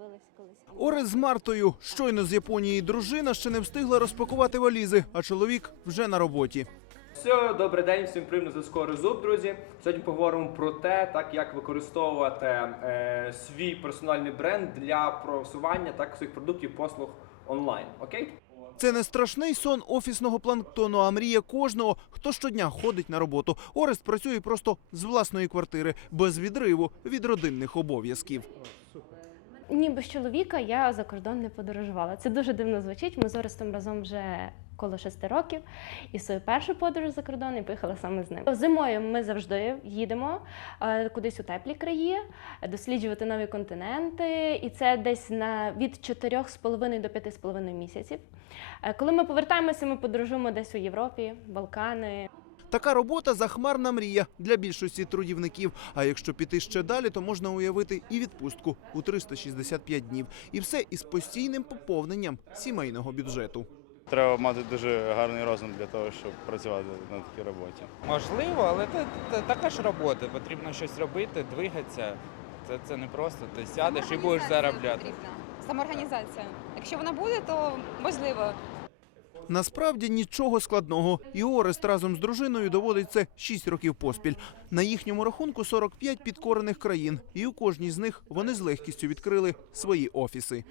дивилися колись. Орес з Мартою. Щойно з Японії дружина ще не встигла розпакувати валізи, а чоловік вже на роботі. Все, добрий день, всім привіт на зв'язку Резуб, друзі. Сьогодні поговоримо про те, так як використовувати е, свій персональний бренд для просування так своїх продуктів послуг онлайн. Окей? Це не страшний сон офісного планктону, а мрія кожного, хто щодня ходить на роботу. Орест працює просто з власної квартири, без відриву від родинних обов'язків. Ні, без чоловіка я за кордон не подорожувала. Це дуже дивно звучить. Ми з Орестом разом вже коло шести років. І свою першу подорож за кордон я поїхала саме з ним. Зимою ми завжди їдемо е, кудись у теплі краї, досліджувати нові континенти. І це десь на від 4,5 до 5,5 місяців. Е, Коли ми повертаємося, ми подорожуємо десь у Європі, Балкани. Така робота захмарна мрія для більшості трудівників. А якщо піти ще далі, то можна уявити і відпустку у 365 днів. І все із постійним поповненням сімейного бюджету. Треба мати дуже гарний розум для того, щоб працювати на такій роботі. Можливо, але це, така ж робота. Потрібно щось робити, двигатися. Це, це не просто. Ти сядеш і будеш заробляти. Самоорганізація. Якщо вона буде, то можливо. Насправді нічого складного. І Орест разом з дружиною доводить це 6 років поспіль. На їхньому рахунку 45 підкорених країн, і у кожній з них вони з легкістю відкрили свої офіси.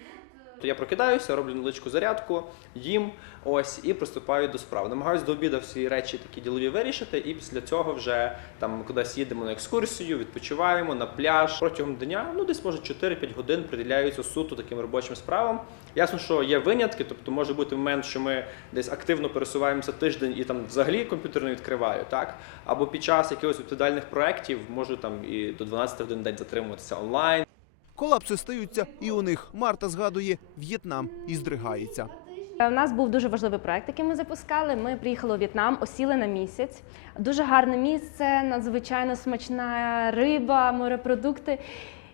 То я прокидаюся, роблю невеличку зарядку, їм ось і приступаю до справ. Намагаюся до обіду всі речі такі ділові вирішити, і після цього вже там кудись їдемо на екскурсію, відпочиваємо на пляж. Протягом дня, ну десь може 4-5 годин приділяються суто таким робочим справам. Ясно, що є винятки, тобто може бути момент, що ми десь активно пересуваємося тиждень і там взагалі комп'ютер не відкриваю, так? Або під час якихось відповідальних проєктів можу там і до 12 годин день затримуватися онлайн. Колапси стаються і у них. Марта згадує В'єтнам і здригається. У нас був дуже важливий проект, який ми запускали. Ми приїхали у В'єтнам, осіли на місяць. Дуже гарне місце, надзвичайно смачна риба, морепродукти.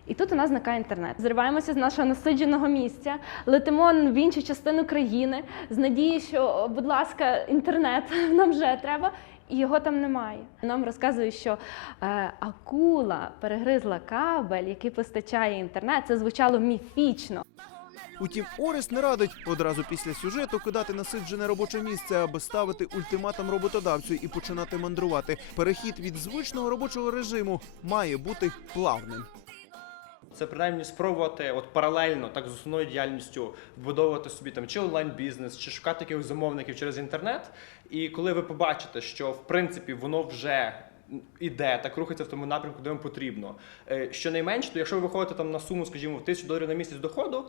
І тут у нас зникає інтернет. Зриваємося з нашого насидженого місця, летимо в іншу частину країни з надією, що, будь ласка, інтернет нам вже треба. І його там немає. Нам розказують, що е, акула перегризла кабель, який постачає інтернет. Це звучало міфічно. Утім, Орест не радить одразу після сюжету кидати насиджене робоче місце, аби ставити ультиматум роботодавцю і починати мандрувати. Перехід від звичного робочого режиму має бути плавним. Це принаймні спробувати от паралельно так з основною діяльністю вбудовувати собі там чи онлайн бізнес, чи шукати якихось замовників через інтернет. І коли ви побачите, що в принципі воно вже іде, так рухається в тому напрямку, де вам потрібно. е, Щонайменше, то якщо ви виходите там на суму, скажімо, в тисячу доларів на місяць доходу,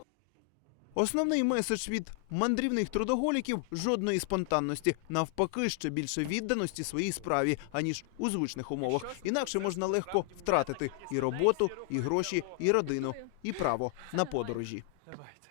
Основний меседж від мандрівних трудоголіків жодної спонтанності. Навпаки, ще більше відданості своїй справі, аніж у звичних умовах. Інакше можна легко втратити і роботу, і гроші, і родину, і право на подорожі. Давайте.